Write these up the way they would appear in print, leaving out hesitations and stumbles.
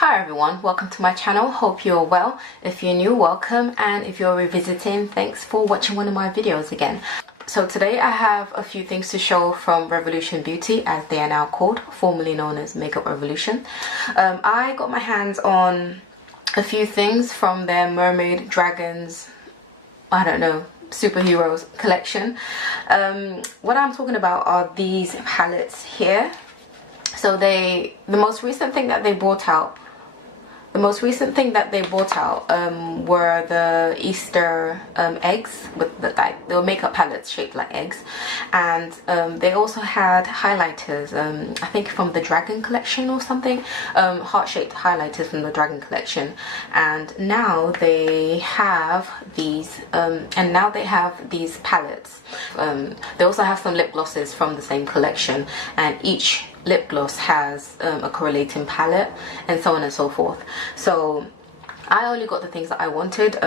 Hi everyone, welcome to my channel. Hope you're well. If you're new, welcome, and if you're revisiting, thanks for watching one of my videos again. So today I have a few things to show from Revolution Beauty, as they are now called, formerly known as Makeup Revolution. I got my hands on a few things from their mermaid, dragons, I don't know, superheroes collection. What I'm talking about are these palettes here. So the most recent thing that they brought out were the Easter eggs with the they were makeup palettes shaped like eggs, and they also had highlighters, I think from the Dragon collection or something, heart-shaped highlighters from the Dragon collection. And now they have these palettes. They also have some lip glosses from the same collection, and each lip gloss has a correlating palette, and so on and so forth. So I only got the things that I wanted.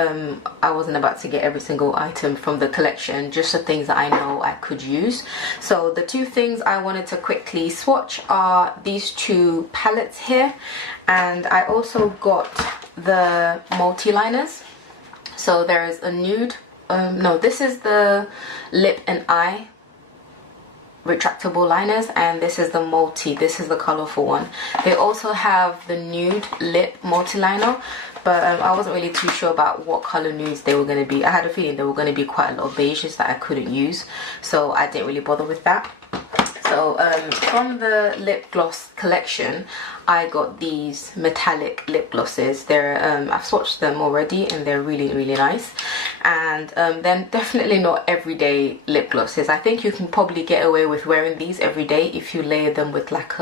I wasn't about to get every single item from the collection, just the things that I know I could use. So the two things I wanted to quickly swatch are these two palettes here, and I also got the multi-liners. So there is a nude, no, this is the lip and eye retractable liners, and this is the colorful one. They also have the nude lip multi-liner, but I wasn't really too sure about what color nudes they were going to be. I had a feeling there were going to be quite a lot of beiges that I couldn't use, so I didn't really bother with that. So from the lip gloss collection, I got these metallic lip glosses. They're I've swatched them already, and they're really nice. And they're definitely not everyday lip glosses. I think you can probably get away with wearing these every day if you layer them with like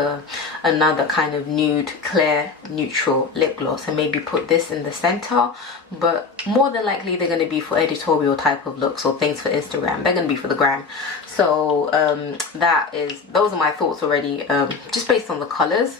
another kind of nude, clear, neutral lip gloss, and maybe put this in the center. But more than likely they're going to be for editorial type of looks or things for Instagram. They're going to be for the gram. So those are my thoughts already, just based on the colors.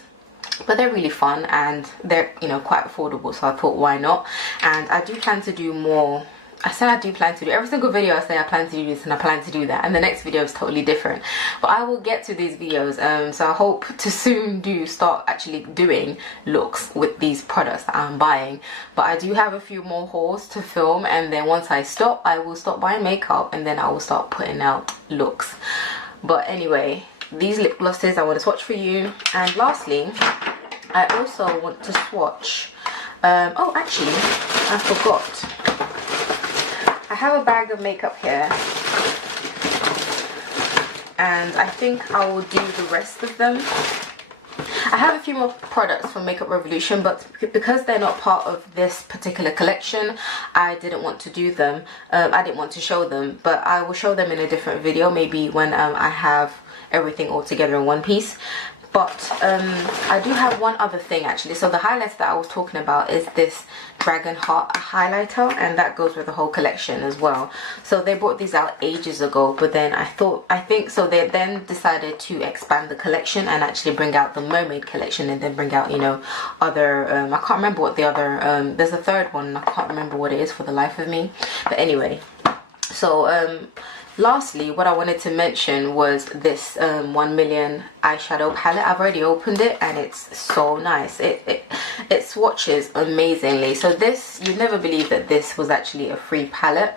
But they're really fun, and they're, you know, quite affordable, so I thought, why not? And I do plan to do more. I said I do plan to do every single video. I say I plan to do this and I plan to do that, and the next video is totally different. But I will get to these videos, so I hope to soon start actually doing looks with these products that I'm buying. But I do have a few more hauls to film, and then once I stop, I will stop buying makeup, and then I will start putting out looks. But anyway, these lip glosses I want to swatch for you. And lastly, I also want to swatch, oh actually I forgot, I have a bag of makeup here, and I think I will do the rest of them. I have a few more products from Makeup Revolution, but because they're not part of this particular collection, I didn't want to do them. I didn't want to show them, but I will show them in a different video, maybe when I have everything all together in one piece. But I do have one other thing actually. So the highlighter that I was talking about is this Dragon Heart highlighter, and that goes with the whole collection as well. So they brought these out ages ago, but then I think they then decided to expand the collection and actually bring out the Mermaid collection, and then bring out, you know, other I can't remember what the other there's a third one, I can't remember what it is for the life of me. But anyway, so lastly, what I wanted to mention was this 1 Million eyeshadow palette. I've already opened it, and it's so nice. It swatches amazingly. So this, you'd never believe that this was actually a free palette.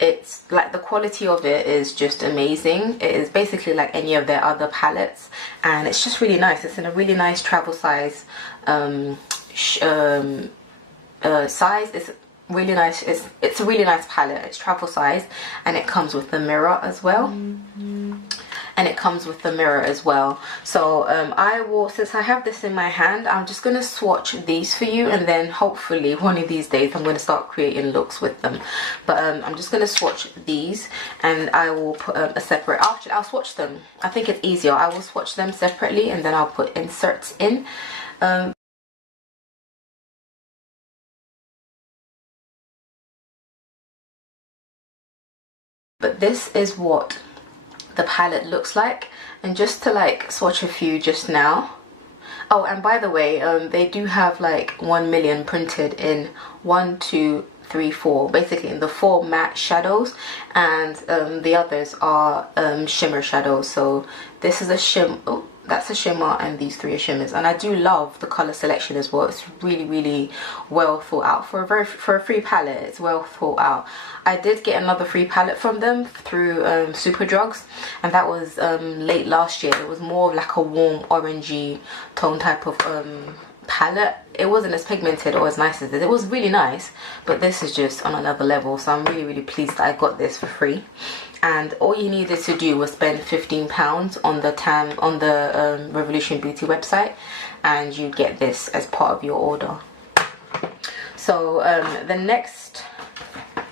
It's like, the quality of it is just amazing. It is basically like any of their other palettes, and it's just really nice. It's in a really nice travel size size. It's really nice. It's a really nice palette. It's travel size, and it comes with the mirror as well. So since I have this in my hand, I'm just gonna swatch these for you, and then hopefully one of these days I'm gonna start creating looks with them. But I'm just gonna swatch these, and I will put a separate, actually I'll swatch them, I think it's easier, I will swatch them separately, and then I'll put inserts in. But this is what the palette looks like, and just to like swatch a few just now. Oh, and by the way, they do have like 1 million printed in 1, 2, 3, 4, basically in the 4 matte shadows, and the others are shimmer shadows. So this is a that's a shimmer and these three are shimmers, and I do love the color selection as well. It's really well thought out for a free palette. It's well thought out. I did get another free palette from them through Superdrugs, and that was late last year. It was more of like a warm orangey tone type of palette. It wasn't as pigmented or as nice as this. It was really nice, but this is just on another level, so I'm really pleased that I got this for free. And all you needed to do was spend £15 on the Revolution Beauty website, and you get this as part of your order. So the next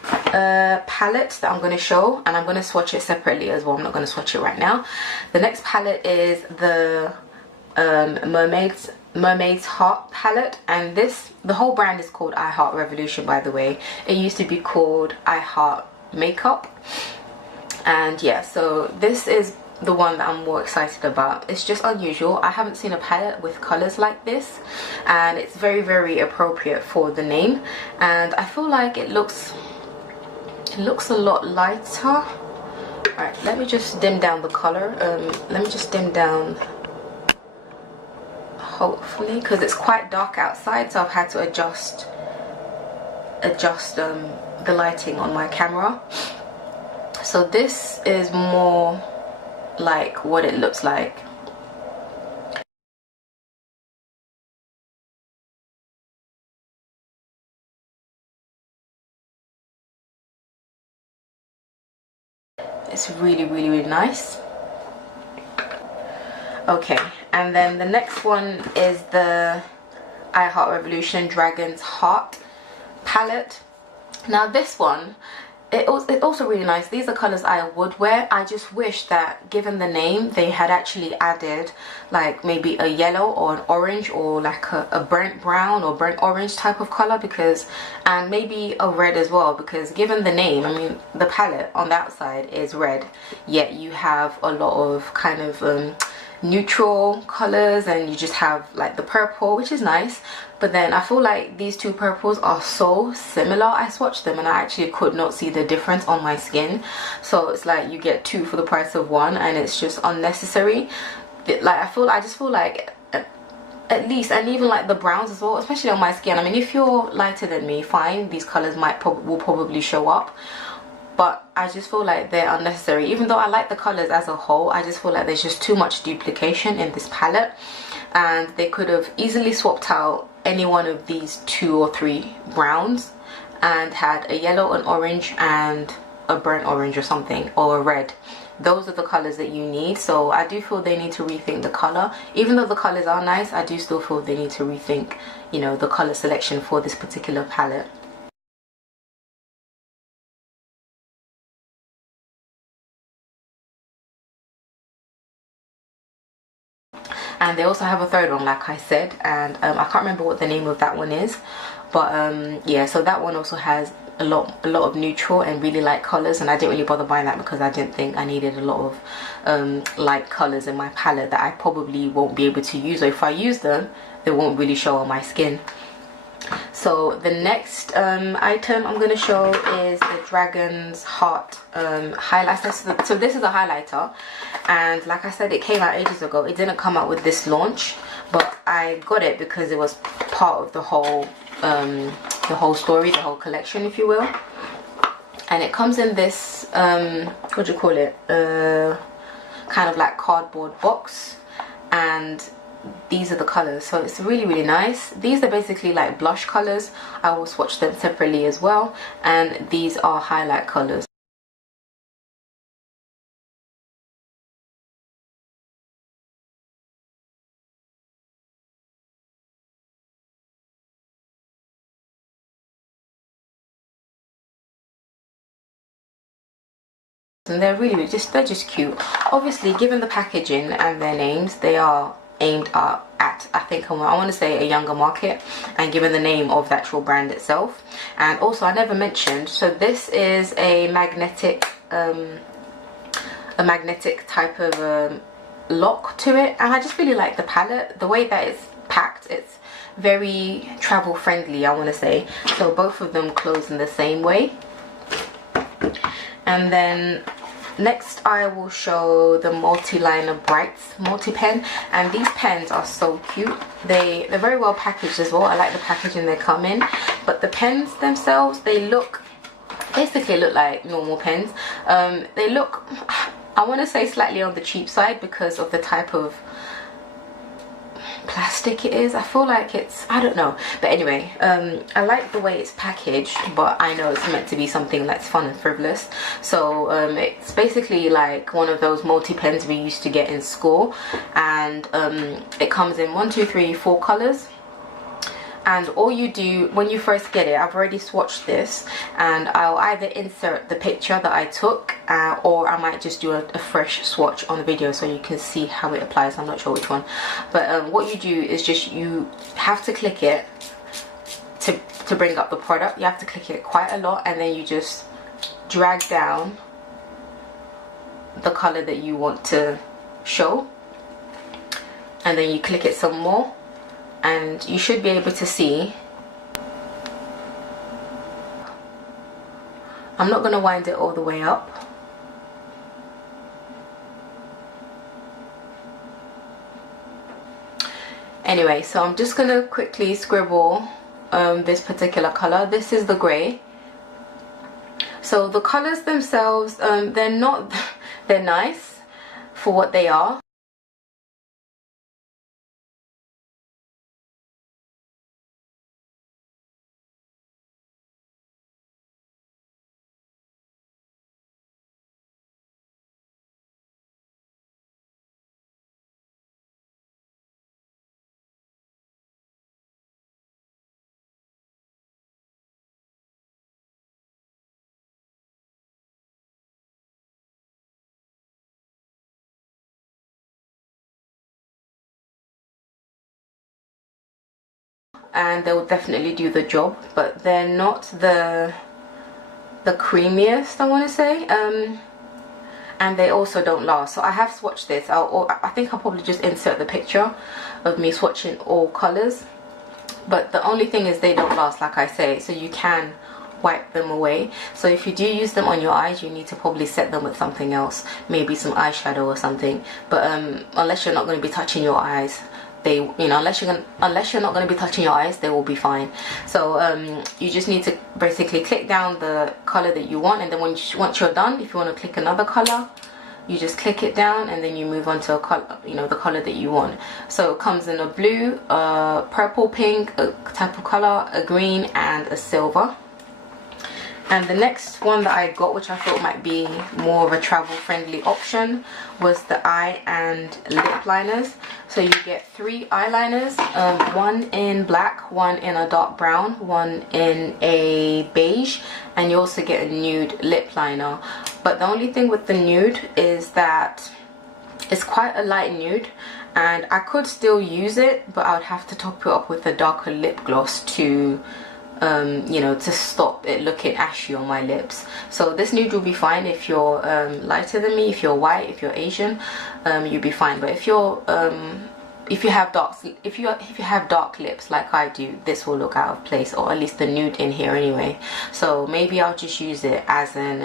palette that I'm going to show, and I'm going to swatch it separately as well, I'm not going to swatch it right now. The next palette is the Mermaids Heart palette, and the whole brand is called I Heart Revolution, by the way. It used to be called I Heart Makeup. And yeah, so this is the one that I'm more excited about. It's just unusual. I haven't seen a palette with colors like this, and it's very appropriate for the name. And I feel like it looks a lot lighter. Alright, let me just dim down the color. Let me just dim down, hopefully, because it's quite dark outside, so I've had to adjust the lighting on my camera. So this is more like what it looks like. It's really nice. Okay, and then the next one is the I Heart Revolution Dragon's Heart palette. Now this one, it's also really nice. These are colors I would wear. I just wish that, given the name, they had actually added like maybe a yellow or an orange, or like a burnt brown or burnt orange type of color, because, and maybe a red as well, because given the name, I mean, the palette on the outside is red, yet you have a lot of kind of neutral colors, and you just have like the purple, which is nice. But then I feel like these two purples are so similar. I swatched them and I actually could not see the difference on my skin. So it's like you get two for the price of one, and it's just unnecessary. Like I just feel like at least, and even like the browns as well, especially on my skin. I mean, if you're lighter than me, fine, these colors will probably show up, but I just feel like they're unnecessary. Even though I like the colors as a whole, I just feel like there's just too much duplication in this palette, and they could have easily swapped out any one of these 2 or 3 browns and had a yellow, an orange, and a burnt orange or something, or a red. Those are the colors that you need. So I do feel they need to rethink the color. Even though the colors are nice, I do still feel they need to rethink, you know, the color selection for this particular palette. And they also have a third one, like I said, and I can't remember what the name of that one is, but yeah, so that one also has a lot of neutral and really light colors, and I didn't really bother buying that because I didn't think I needed a lot of light colors in my palette that I probably won't be able to use, or if I use them, they won't really show on my skin. So the next item I'm going to show is the Dragon's Heart highlighter. So this is a highlighter, and like I said, it came out ages ago. It didn't come out with this launch, but I got it because it was part of the whole story, the whole collection, if you will. And it comes in this what do you call it, kind of like cardboard box, and these are the colors. So it's really nice. These are basically like blush colors. I will swatch them separately as well, and these are highlight colors. And they're really they're just cute. Obviously, given the packaging and their names, they are aimed at, I think, I want to say a younger market, and given the name of the actual brand itself. And also, I never mentioned, so this is a magnetic type of lock to it, and I just really like the palette, the way that it's packed. It's very travel friendly, I want to say. So both of them close in the same way. And then Next I will show the Multi-Liner Brights multi-pen, and these pens are so cute. They're very well packaged as well. I like the packaging they come in, but the pens themselves, they basically look like normal pens. They look, I want to say, slightly on the cheap side because of the type of plastic it is. I feel like it's, I don't know, but anyway, I like the way it's packaged, but I know it's meant to be something that's fun and frivolous. So it's basically like one of those multi-pens we used to get in school, and it comes in 1, 2, 3, 4 colors. And all you do when you first get it, I've already swatched this, and I'll either insert the picture that I took, or I might just do a fresh swatch on the video so you can see how it applies. I'm not sure which one, but what you do is just, you have to click it to bring up the product. You have to click it quite a lot, and then you just drag down the color that you want to show, and then you click it some more, and you should be able to see. I'm not going to wind it all the way up. Anyway, so I'm just going to quickly scribble this particular color. This is the grey. So the colors themselves, they're nice for what they are. And they will definitely do the job, but they're not the creamiest, I want to say, and they also don't last. So I have swatched this. I think I'll probably just insert the picture of me swatching all colors, but the only thing is they don't last, like I say, so you can wipe them away. So if you do use them on your eyes, you need to probably set them with something else, maybe some eyeshadow or something. But unless you're not going to be touching your eyes, they, you know, unless you're not going to be touching your eyes, they will be fine. So you just need to basically click down the color that you want, and then once you're done, if you want to click another color, you just click it down, and then you move on to a color, you know, the color that you want. So it comes in a blue, purple, pink type of color, a green, and a silver. And the next one that I got, which I thought might be more of a travel friendly option, was the eye and lip liners. So you get 3 eyeliners, one in black, one in a dark brown, one in a beige, and you also get a nude lip liner. But the only thing with the nude is that it's quite a light nude, and I could still use it, but I would have to top it up with a darker lip gloss to you know, to stop it looking ashy on my lips. So this nude will be fine if you're lighter than me, if you're white, if you're Asian, you'll be fine. But if you have dark lips like I do, this will look out of place, or at least the nude in here anyway. So maybe I'll just use it as an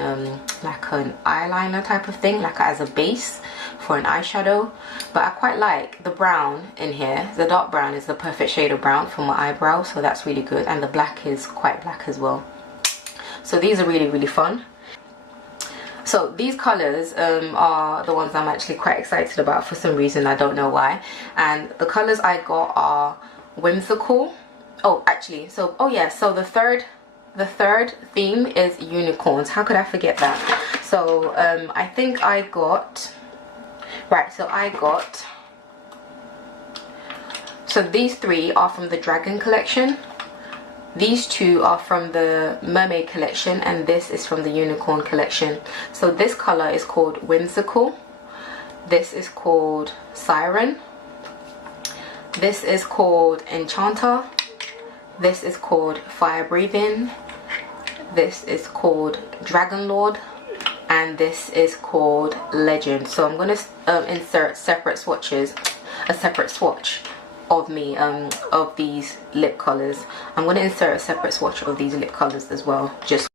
like an eyeliner type of thing, like as a base for an eyeshadow. But I quite like the brown in here. The dark brown is the perfect shade of brown for my eyebrows, so that's really good, and the black is quite black as well. So these are really fun. So these colors are the ones I'm actually quite excited about for some reason, I don't know why. And the colors I got are Whimsical. Oh, actually, so the third theme is unicorns. How could I forget that? So I think I got, right, so these 3 are from the Dragon collection, these 2 are from the Mermaid collection, and this is from the Unicorn collection. So this color is called Whimsical, this is called Siren, this is called Enchanter, this is called Fire Breathing, this is called Dragon Lord, and this is called Legend. So I'm going to insert separate swatches, a separate swatch of me of these lip colors. I'm going to insert a separate swatch of these lip colors as well, just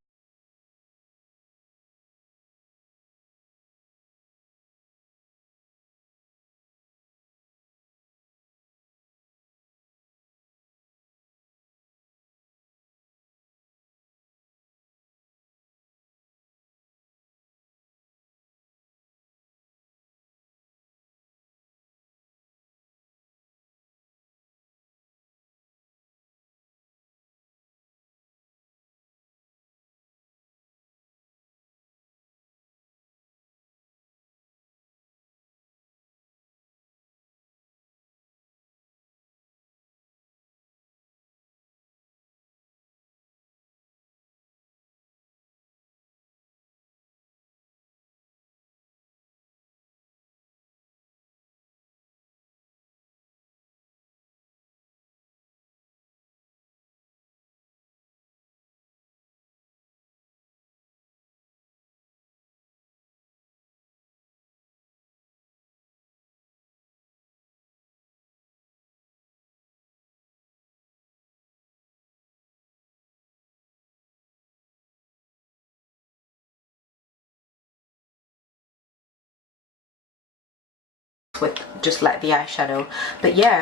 with just like the eyeshadow. But yeah,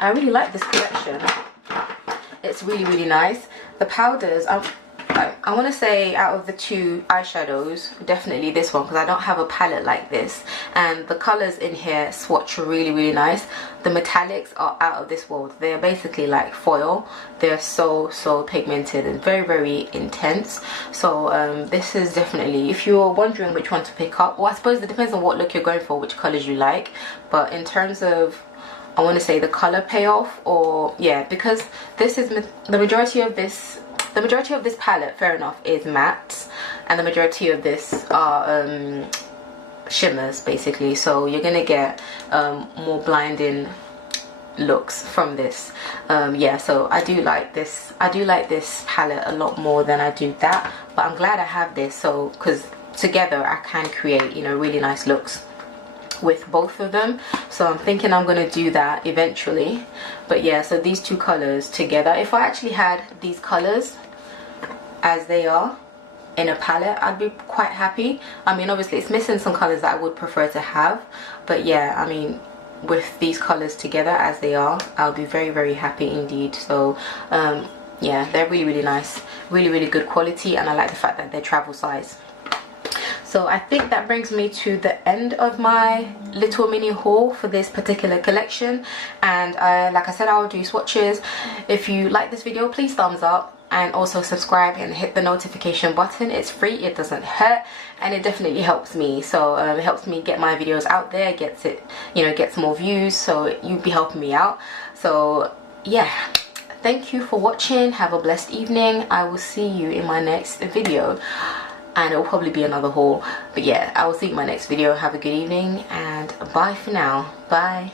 I really like this collection. It's really, really nice. The powders, I want to say out of the two eyeshadows, definitely this one, because I don't have a palette like this, and the colors in here swatch really, really nice. The metallics are out of this world. They're basically like foil. They're so pigmented and very, very intense. So this is definitely, if you're wondering which one to pick up, well, I suppose it depends on what look you're going for, which colors you like, but in terms of, I want to say the color payoff, or yeah, because this is the majority of this palette, fair enough, is mattes, and the majority of this are shimmers basically, so you're gonna get more blinding looks from this. Yeah, so I do like this palette a lot more than I do that, but I'm glad I have this, so because together I can create, you know, really nice looks with both of them. So I'm thinking I'm gonna do that eventually. But yeah, so these two colors together, if I actually had these colors as they are in a palette, I'd be quite happy. I mean, obviously it's missing some colors that I would prefer to have, but yeah, I mean, with these colors together as they are, I'll be very, very happy indeed. So yeah, they're really, really nice, really, really good quality, and I like the fact that they're travel size. So I think that brings me to the end of my little mini haul for this particular collection. And like I said, I'll do swatches. If you like this video, please thumbs up, and also subscribe and hit the notification button. It's free, it doesn't hurt, and it definitely helps me. So it helps me get my videos out there, gets it, you know, gets more views, so you'd be helping me out. So yeah, thank you for watching. Have a blessed evening. I will see you in my next video, and it will probably be another haul. But yeah, I will see you in my next video. Have a good evening, and bye for now. Bye.